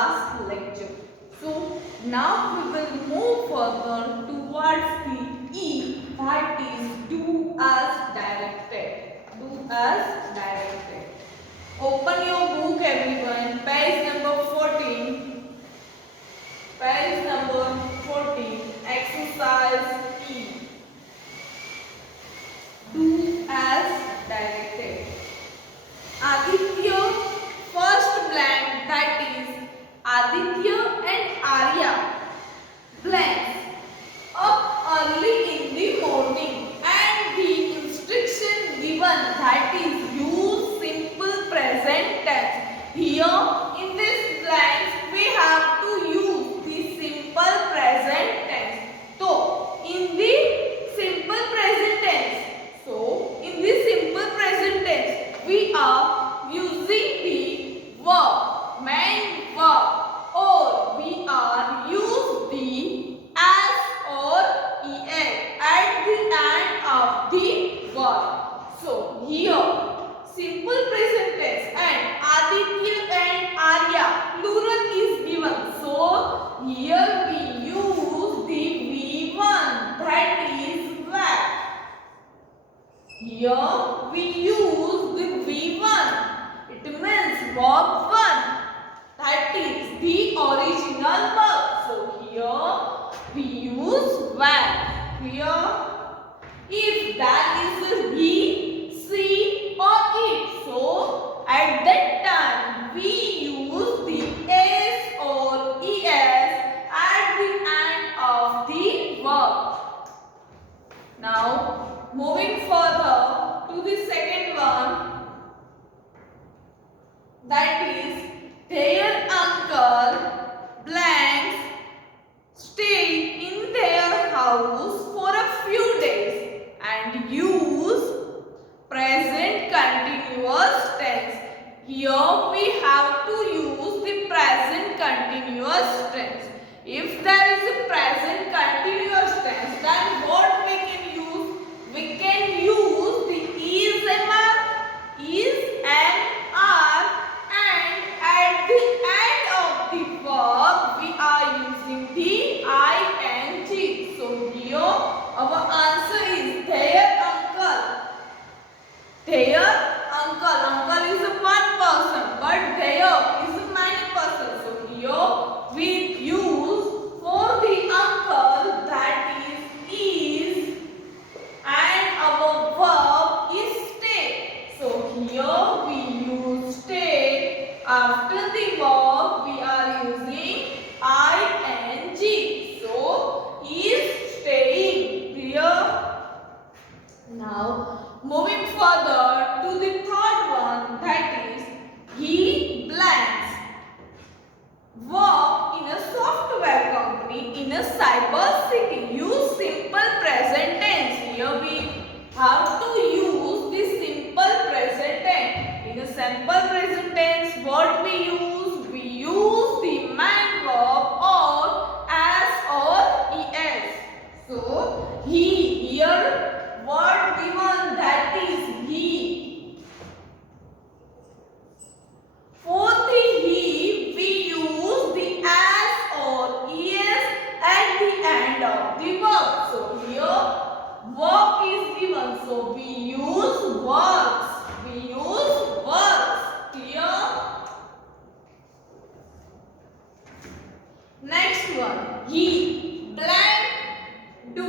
last lecture. So now we will move further towards the E, that is do as directed. Do as directed. Open your book everyone, page number 14. Page number 14, exercise E. Do as directed. Aditya, first blank, that is Aditya and Arya. Blanks. Up early in the morning, and the instruction given, that is use simple present tense. Here in this blanks we have to use the simple present tense. So in the simple present tense, we are using the verb, main verb, or we are use the as or es at the end of the verb. So here simple present tense and Aditya and Arya plural is given. So here we use the V1, that is where. Here we use the V1. It means verb 1. That is the original verb. So here we use when. Here if there is a he, she or it. So at that time we use the s or es at the end of the verb. Now moving further to the second one, that is their uncle blanks stayed in their house for a few days and use present continuous tense. Here we have to use the present continuous tense. If there is a present continuous tense, then what we can use? We can use the is and are, and at the end of the verb we are using the ing. So here our answer is their uncle. Their uncle. Uncle is a one person, but their is a many person. So here we use for the uncle, that is and our verb is stay. So here we use stay. After the verb we are using ing. So is staying. Clear? Now moving further to the third one, that is he blanks work in a software company in a cyber city. Use simple present tense. Here we have to use the simple present tense. In a simple present tense, what we use? We use the main verb or as or es. So he, here word given, that is he. For the he we use the as or es at the end of the verb. So here work is given, so we use works. We use works. Clear? Next one, he blank do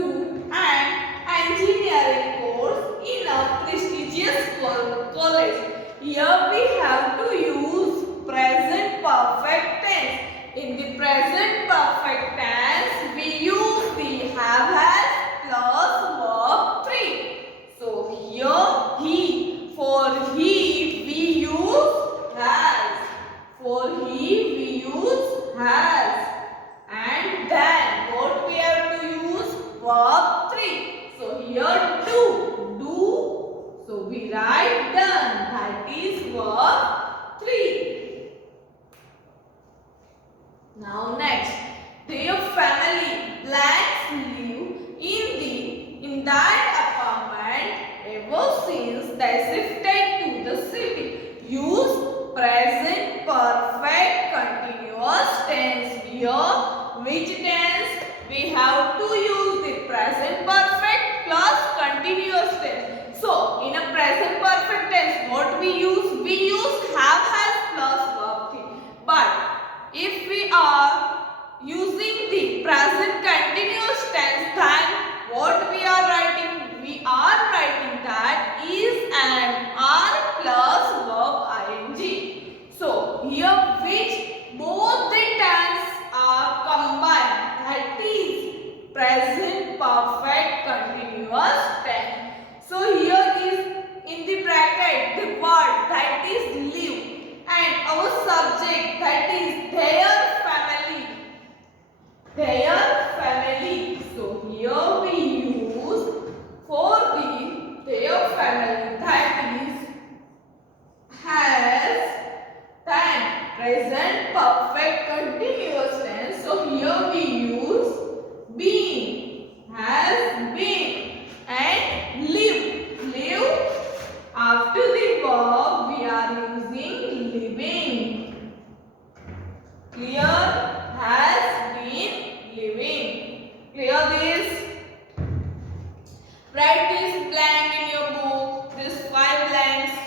an engineering course in a prestigious college. Here we have to use present perfect tense. In the present perfect tense, we use the have has plus verb 3. So here he, for he we use has. For he we use has. And then what we have to use? Verb 3. So here do. So we write done. That is verb 3. Now next, their family blanks live in that apartment ever since they shifted to the city. Use present perfect continuous continuous tense. Here, which tense? We have to use the present perfect plus continuous tense. So, in a present perfect tense, what we use? We use have has plus verb thing. But if we are using the present continuous tense, then what we are writing? We are writing that is an are plus verb ing. So, here which both the tense are combined, that is present perfect continuous tense. So, here is in the bracket the word that is live and our subject that is their family. Their family. So, here we use for the their family that is has then present perfect continuous tense. So here we use been, has been, and live. Live after the verb we are using living. Clear? Has been living. Clear this? Write this blank in your book. These 5 blanks.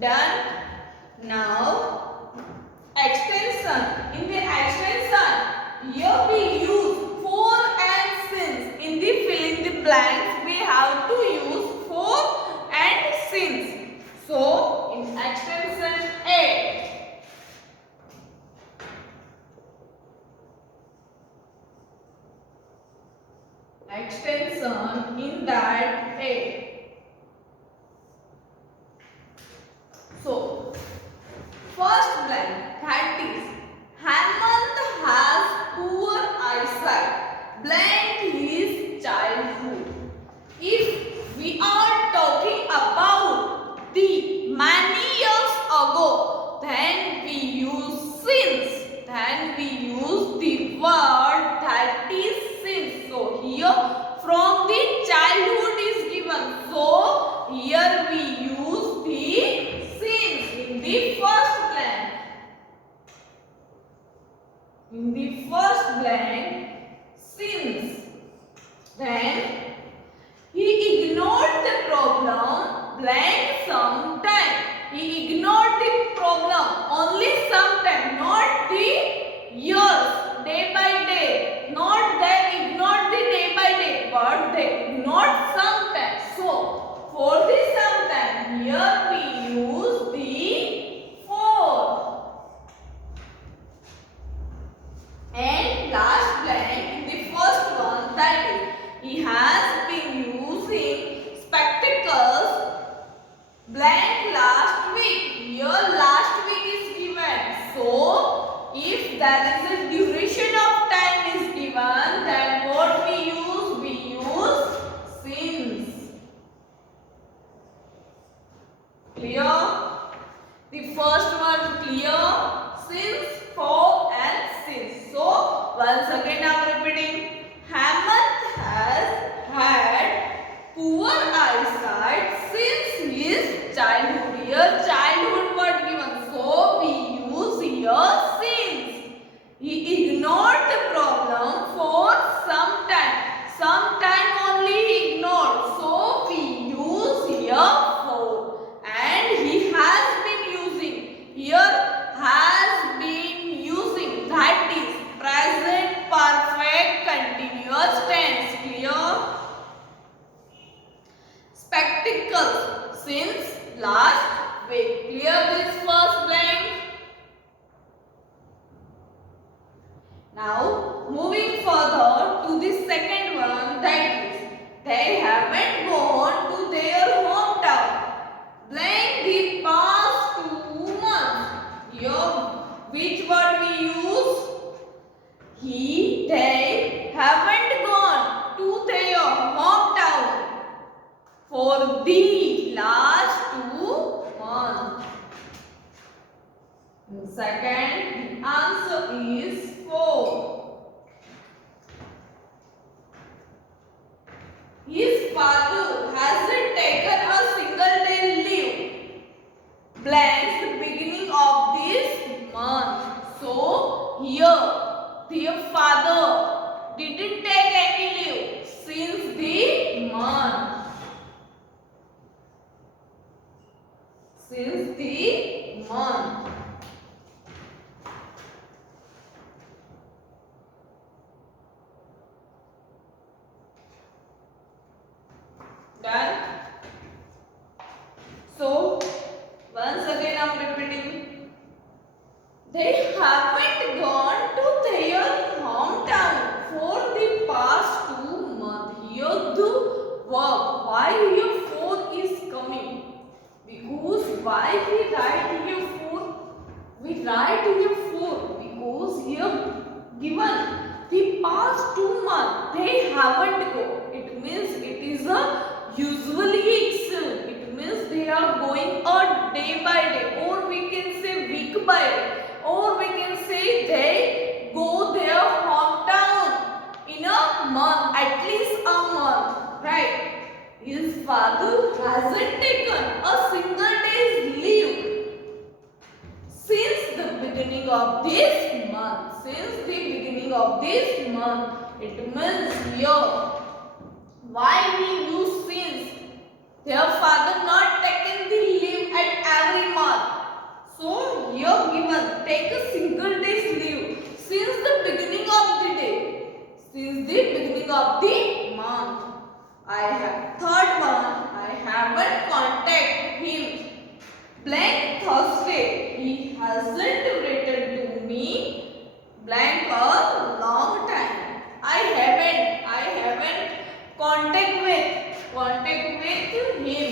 Done. Now, extension. In the extension, here we use for and since. In the fill in the blanks, we have to use for and since. So, in extension A, extension in that A. So, first blank, that is Hemant has poor eyesight. Blank his childhood. If we are talking about the many years ago, then we use since. Then we use the word that is since. So, here from the childhood is given. So, here we use the in the first blank. In the first blank, since. Then he ignored the problem blank sometime. He ignored the problem only sometime, not the years, day by day. Not they ignored the day by day, but they ignored sometime. So, for this sometime, here we use the for. And last blank, in the first one, that is, he has been using spectacles blank last week. Here last week is given. So, if there is a duration of time is given, then what we use? We use since. Clear? The first one clear, since, for and since. So, once again I am repeating. Hemant has had poor eyesight since his childhood. Here childhood word given. So, we use here since. He ignored the problem for some time. Some time only he ignored. So, we use here for. And he has been using. Here has been using. That is present perfect continuous tense. Clear? Spectacles since last week. Clear this first blank? Now moving further to the second one, that is they haven't gone to their hometown. Blank the past 2 months. Here which word we use? They haven't gone to their hometown for the last 2 months. Second, the answer is 4. His father hasn't taken a single day leave. Blanks the beginning of this month. So here, their father didn't take any leave since the month. Since the month. Done. So once again I am repeating. They haven't gone to their hometown for the past 2 months. Here the verb. Why here 4 is coming? Because why we write here 4? We write here 4 because here given the past 2 months they haven't go. It means it is a usually action. It means they are going a day by day, or we can say week by week, or we can say they go their hometown in a month, at least a month, right? His father hasn't taken a single day's leave since the beginning of this month. Since the beginning of this month, it means here. Why we use since? Their father not taken the leave at every month. So here given take a single day's leave since the beginning of the day. Since the beginning of the month. I have third one. I haven't contacted him. Blank Thursday. He hasn't written to me. Blank a long time. I haven't contact with him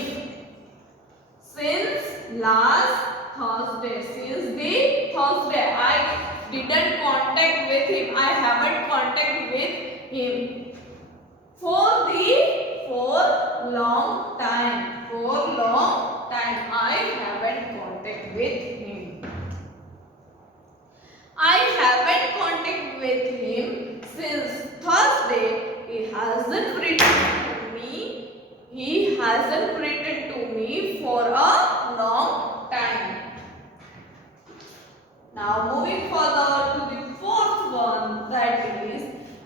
since last Thursday. Since the Thursday I didn't contact with him. I haven't contact with him for long time. For long time I haven't contact with him. I haven't contact with him since Thursday. He hasn't written to me. He hasn't written to me for a long time. Now moving further to the fourth one, that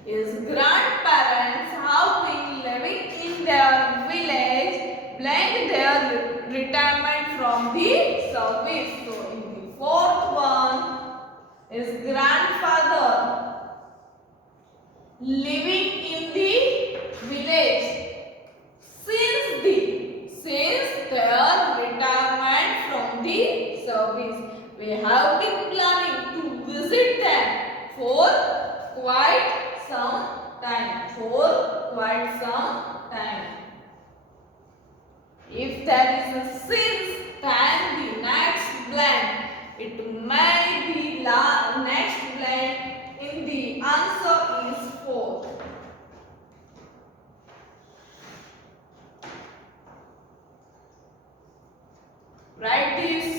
is grandparents have been living in their village, blank their retirement from the service. So in the fourth one is grandfather living in the village since their retirement from the service. We have been planning to visit them for quite some time. If there is a since, then the next blank. It may be next blank in the answer is 4. Write this.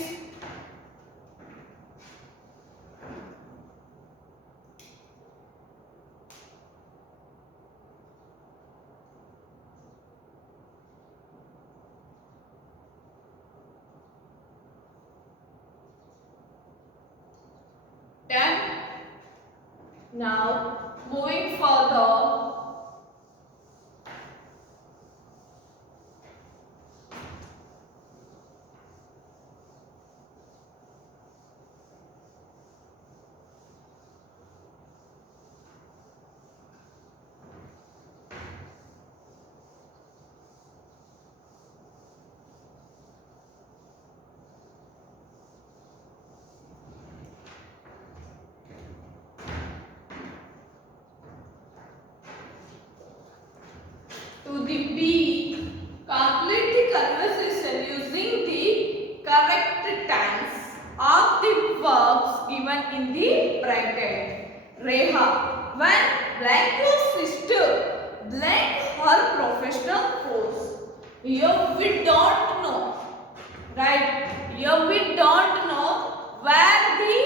Now moving further, to the B, complete the conversation using the correct tense of the verbs given in the bracket. Reha, when blank your sister, blank her professional course. Here we don't know, right? Here we don't know where the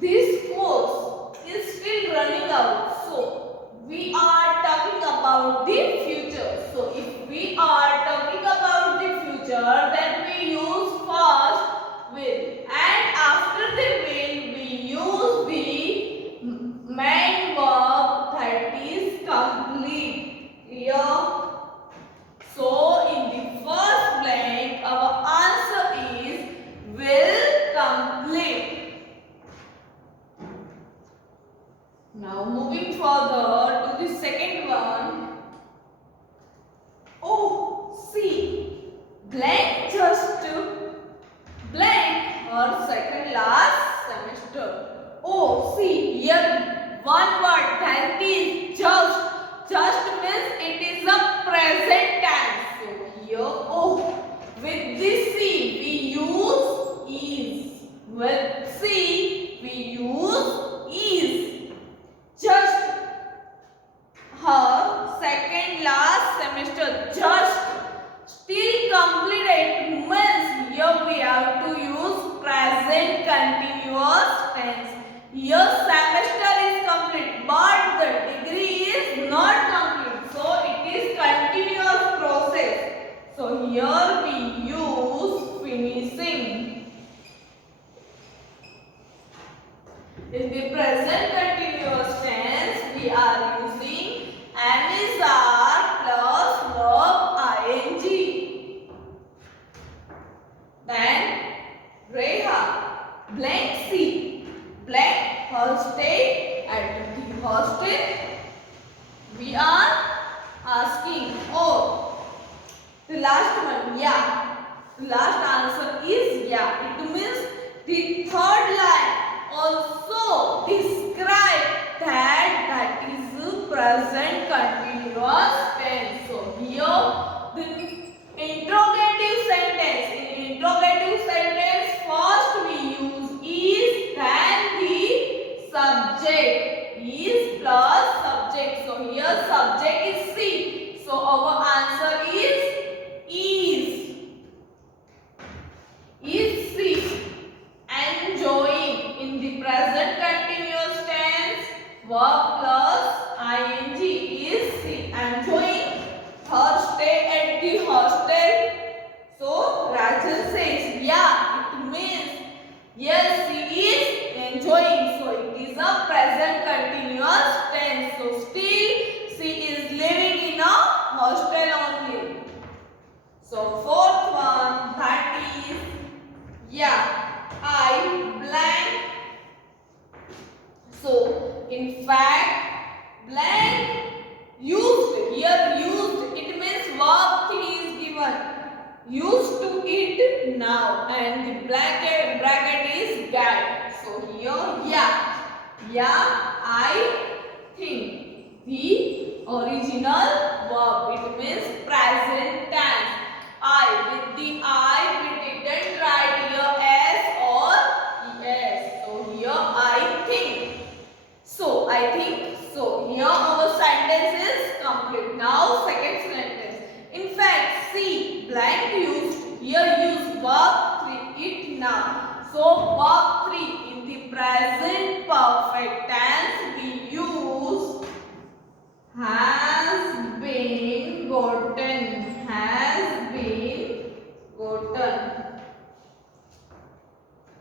this course is still running out. So we are talking about the future. So if we are talking about the future, then we use first will, and after the will we use the main verb, that is complete. Clear? So in the first blank our answer is will complete. Now moving further to the second one. Oh, see, blank just blank her second last semester. Oh, see, here one word, that is just. Just means it is a present tense. So here, oh, with this C we use is. With C we use is. Just her second last semester. Just still completed means here we have to use present continuous tense. Here semester is complete, but the degree is not complete. So it is continuous process. So here we use finishing. In the present continuous tense, we are using MSR plus verb ing. Then Reha, blank C, blank her stay at the hostel. We are asking, oh, the last one, yeah. The last answer is yeah. It means the third line also describe that is present continuous tense. So here the interrogative sentence. In interrogative sentence, first we use is, then the subject is plus subject. So here subject is C. So our answer is is C. Enjoying. In the present continuous tense, verb plus ing is C. Enjoying her stay at the hostel. So Rajan says, yeah, it means yes, she is enjoying. So it is a present continuous tense. So still she is living in a hostel only. So fourth one, that is, yeah, I blank. So in fact, blank used, here used, it means verb 3 is given. Used to eat now, and the bracket is get. So here, yeah, I think. The original verb, it means present tense. I, with the I we didn't write here S or ES. So here I think. So I think. So here our sentence is complete. Now second sentence. In fact, see, blank used, here use verb 3, it now. So verb 3 in the present perfect tense we use has been gotten. Has been gotten.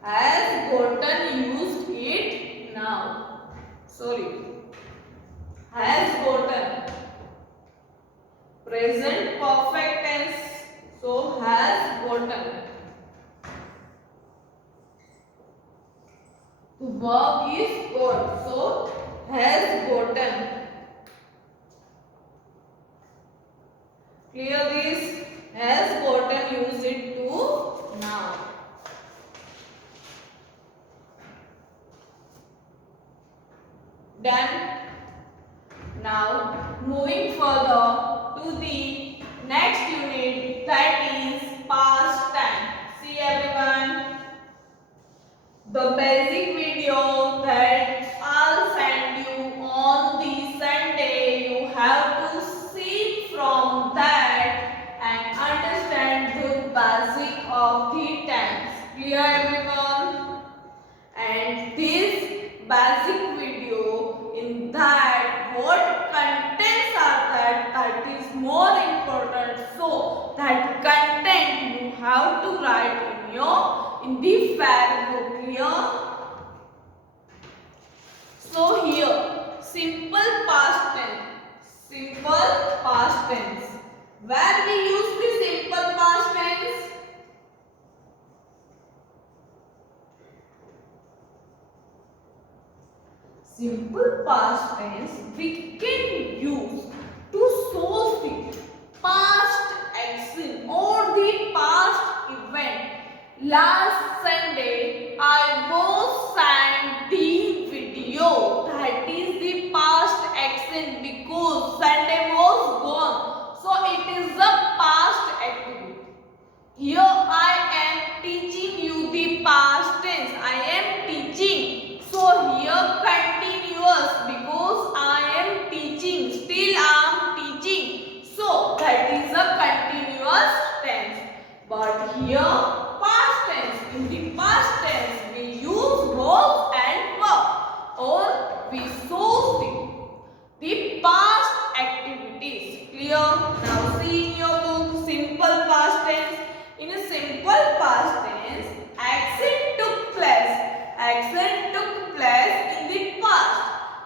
Has gotten used it now. Sorry. Has gotten. Present perfect tense. So has gotten. The verb is got. So has gotten. Clear this? Has gotten, use it to now. Done. Now moving further to the next unit, that is past time. See everyone, the basic video that I'll send you on the Sunday, you have to see from that and understand the basic of the tense. that content you have to write in the fair book here. So here simple past tense. Simple past tense. Where we use the simple past tense? Simple past tense we can use to show the past action or the past event. Last Sunday I was sent the video. That is the past action because Sunday was gone. So it is a past activity. Here I am teaching you the past tense. I am teaching. So here continuous because I am teaching. Still I am teaching. So that is a continuous tense. But here past tense. In the past tense we use was and were or we show the past activities. Clear? Now see in your book simple past tense. In a simple past tense, action took place. Action took place in the past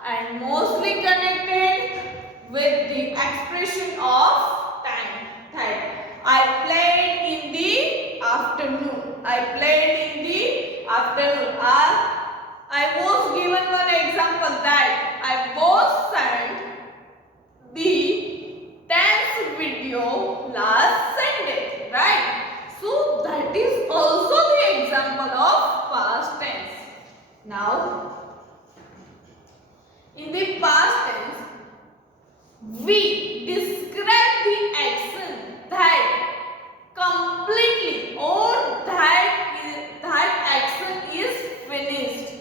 and mostly connected with the expression of time. That I played in the afternoon. I played in the afternoon. I was given one example that I was sent the dance video last Sunday, right? So that is also the example of past tense. Now, in the past tense, we describe the action that completely or that action is finished.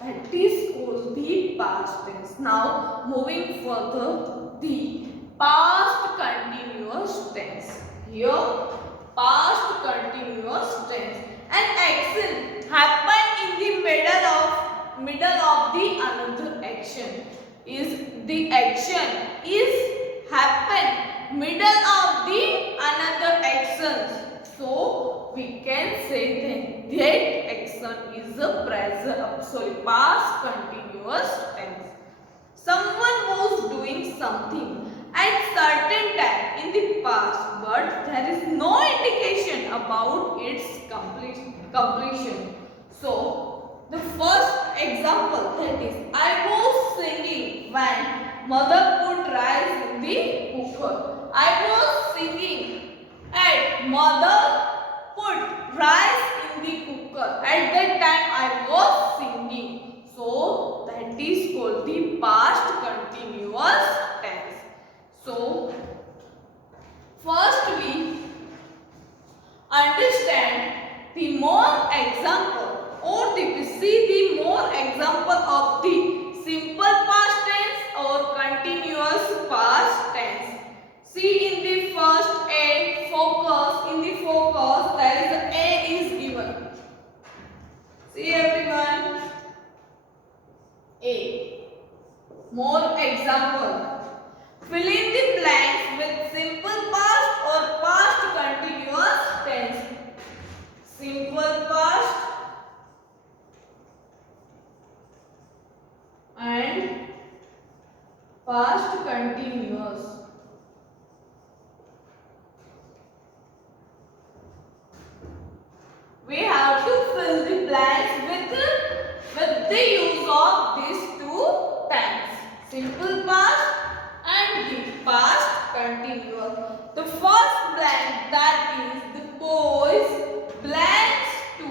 That is called the past tense. Now, moving further, the past continuous tense. Here, past continuous tense. An action happened in the middle of the another action. Is the action is happen middle of the another actions. So we can say that action is a past continuous tense. Someone was doing something at certain time in the past, but there is no indication about its completion. So, the first example, that is, I was singing when mother put rice in the cooker. I was singing and mother put rice in the cooker. At that time I was singing. So, that is called the past continuous tense. So, first we understand the more example or we see the more example of the simple past tense or continuous past tense. See in the first A, focus. In the focus there is A is given. See everyone. A. More example. Fill in the blanks with simple past or past continuous tense. Simple past and past continuous. We have to fill the blanks with the use of these two tense. Simple past and the past continuous. The first blank, that is the boys blanks to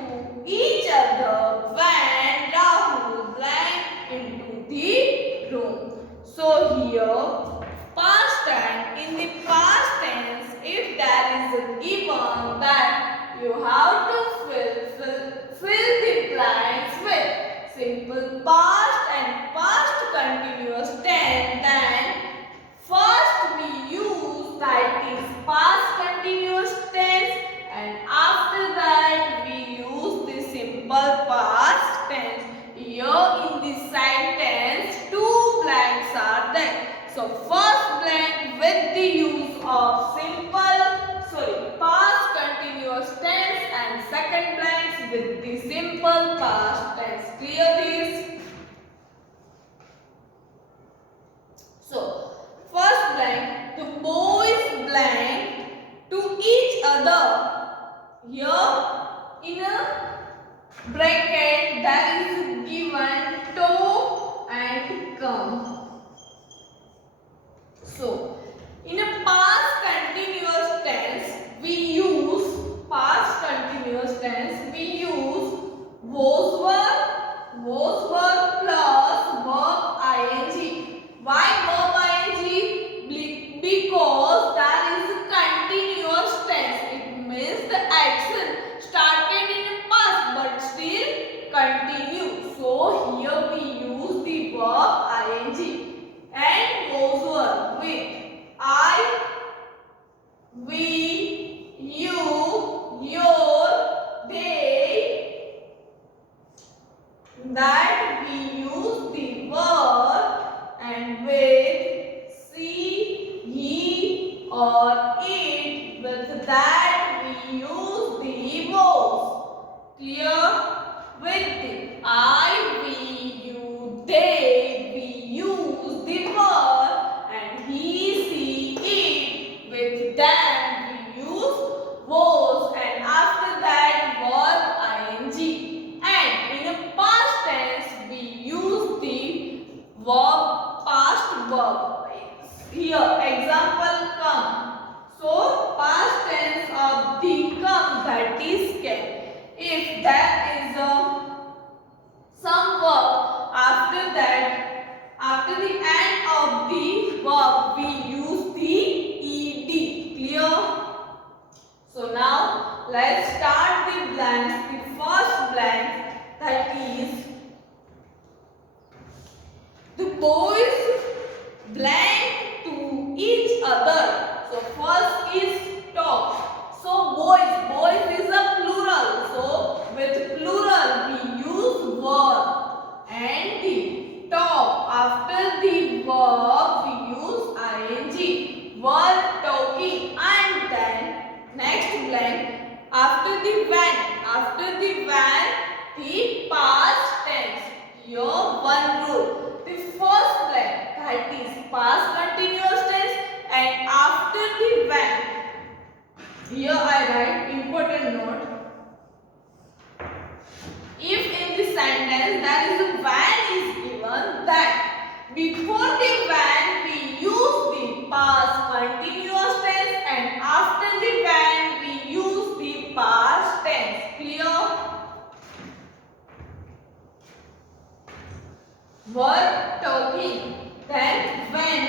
each other when Rahul blanked into the room. So here past tense. In the past tense, if there is a given that you have to fill the blanks with simple past and past continuous tense, then first we use that is past continuous tense and after that we use the simple past tense. Here in the sentence two blanks are there. So first blank with the use of simple past tense. Clear this? So, first blank, the boys blank to each other. Here in a bracket there is given to and come. So, in a past continuous tense, we use was verb plus verb ing. Why verb ing? Because there is a continuous tense. It means the action started in past but still continue. So here we use the verb ing and was verb with I, we, you, your, they, that we use the verb, and with she, he or it, with that we use the was. Clear? With the I, we, you, they, we use the verb, and he, she, it, with them we use was, and after that verb ing. And in a past tense we use the verb past verb. Here example come. So past tense of the come, that is came. If there is some verb after that, after the end of the verb we use the ed. Clear? So now let's start the blanks. The first blank, that is the boys blank to each other. So first is talk. So boys is a plural. So with plural we use verb, and the talk, after the verb we use ing, verb talking. And then next blank, after the when, the past tense. Here one rule. The first blank, that is past continuous tense, and after the when, here I write important note. If in the sentence there is a when is given, that before the when we use the past continuous tense, and after the when we use the past tense. Clear? Verb talking. Then when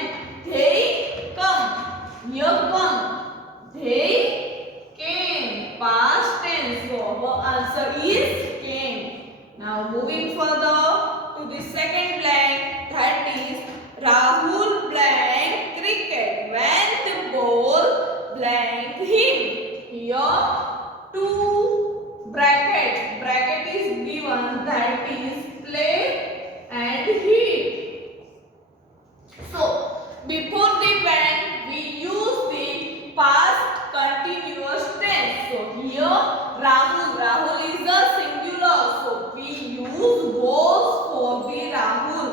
they come, here come, they came, past tense. So our answer is came. Now moving further to the second blank, that is Rahul blank cricket. When the ball blank him. Here two bracket is given, that is play and hit. So before the when we use the past continuous tense. So here Rahul is a singular. So we use was for the Rahul,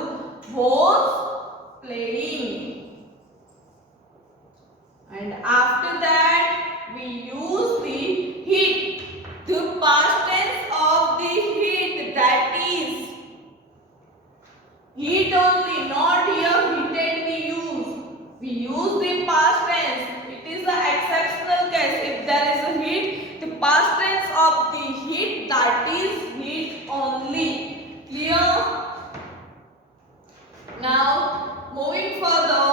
was playing. And after that we use the hit, the past tense of the hit, that is hit only, not here hitted we use. We use the past tense. It is the exceptional case. If there is a hit, the past tense of the hit, that is hit only. Clear? Now moving further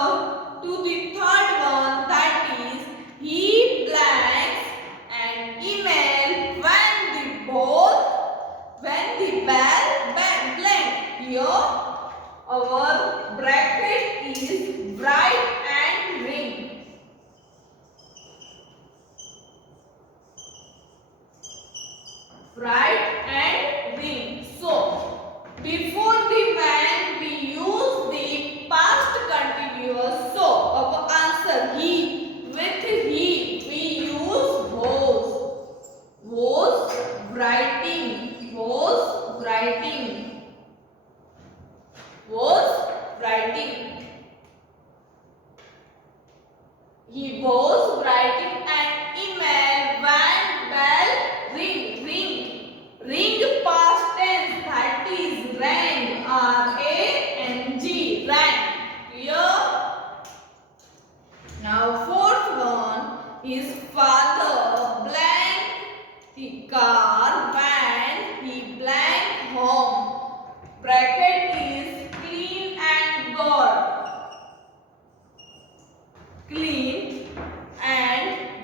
to the third one, that is he blanks an email when the bell blank. Here our bracket is write and ring. Write and ring. So before the when we use the past continuous. So our answer he, with he we use was writing, was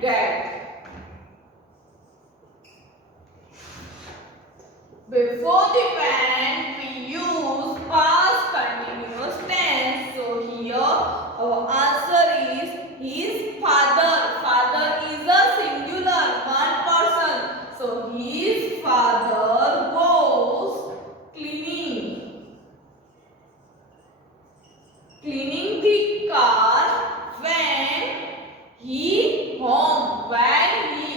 get. Before the went, we use past continuous tense. So here our answer is his father. Father is a singular, one person. So his father goes cleaning the car when he home. When he,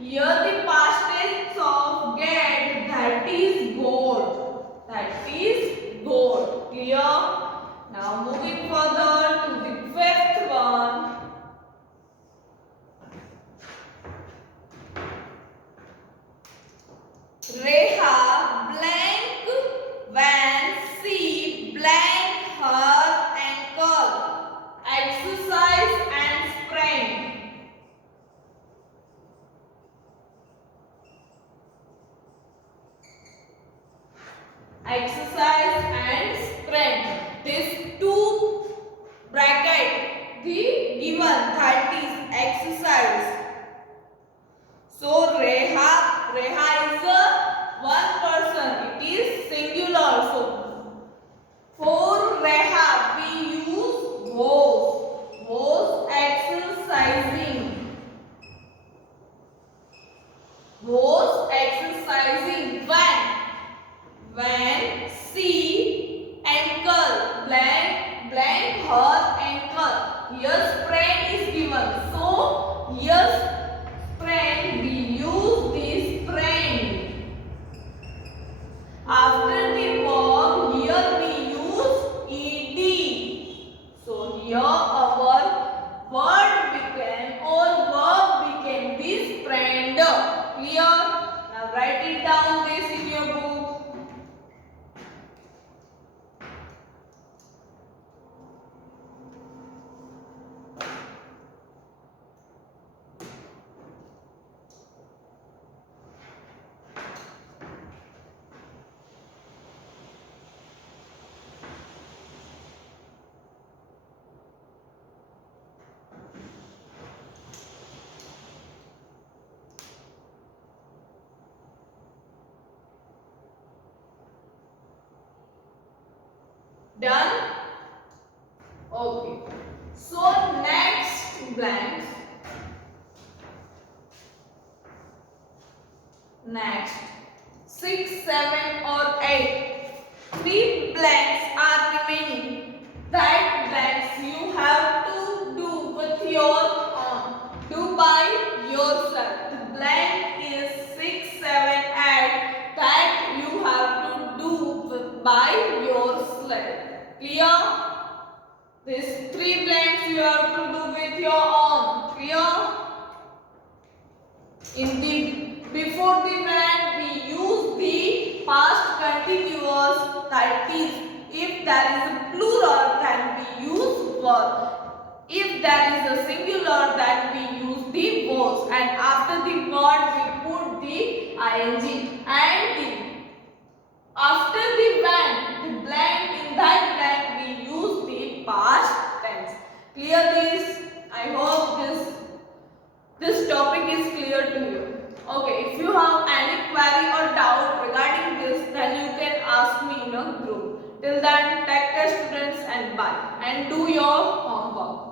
here the past tense of get, that is got. That is got. Clear? Now moving further to the fifth one. Reha blank when she blank her ankle. Exercise and sprint. Exercise and sprint. These two bracket the given, that is exercise. So Reha is a one person. It is singular. So for Reha we use was exercising. Was exercising when she ankle blank her ankle. Here sprain is given. So here sprain, we use this sprain. After the verb, here we use ed. So here our verb became this sprained. Clear? Now write it down this in your book. Done? Okay. So next blanks. Next 6, 7 or 8. 3 blanks are remaining. That blanks you have to do with your do by yourself. The blank is 6, 7, 8. That you have to do by yourself. Clear? These 3 blanks you have to do with your own. Clear? In the before the blank we use the past continuous, that is if there is a plural then we use verb. If there is a singular then we use the was, and after the word we put the ing, and after the blank in that blank we use the past tense. Clear this? I hope this topic is clear to you. Okay, if you have any query or doubt regarding this, then you can ask me in a group. Till then, take care students, and bye. And do your homework.